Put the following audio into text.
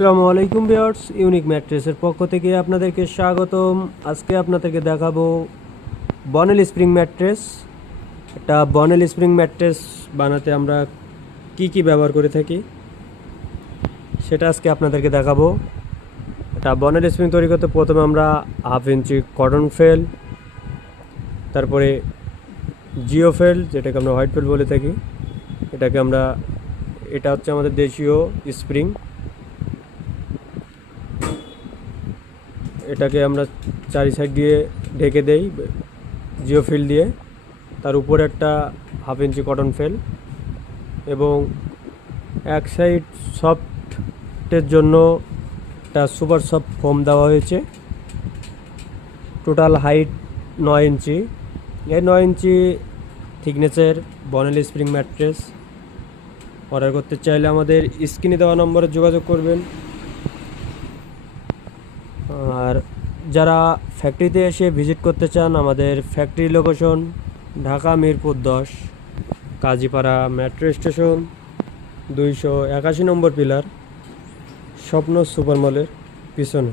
আসসালামু আলাইকুম viewers, unique ম্যাট্রেসের পক্ষ থেকে আপনাদেরকে স্বাগতম। আজকে আপনাদেরকে দেখাবো বনেল স্প্রিং ম্যাট্রেস। একটা বনেল স্প্রিং ম্যাট্রেস বানাতে আমরা কি ব্যবহার করে থাকি সেটা আজকে আপনাদেরকে দেখাবো। একটা বনেল স্প্রিং তৈরি করতে প্রথমে আমরা 1/2 ইঞ্চি কটন ফেল, তারপরে জিও ফেল, যেটাকে আমরা হোয়াইট ফেল বলে থাকি, এটা হচ্ছে আমাদের দেশীয় স্প্রিং। এটাকে আমরা চারি সাইড দিয়ে ঢেকে দেই জিও ফিল দিয়ে। তার উপরে একটা 1/2 ইঞ্চি কটন ফেল এবং এক সাইড সফটের জন্য একটা সুপার সফট ফোম দেওয়া হয়েছে। টোটাল হাইট 9 ইঞ্চি। এই 9 ইঞ্চি থিকনেসের বনেল স্প্রিং ম্যাট্রেস অর্ডার করতে চাইলে আমাদের স্ক্রিনে দেওয়া নম্বরে যোগাযোগ করবেন। আর যারা ফ্যাক্টরিতে এসে ভিজিট করতে চান, আমাদের factory location Dhaka Mirpur 10, Kazipara metro station, 281 নম্বর পিলার, স্বপ্ন সুপার মলের পিছনে।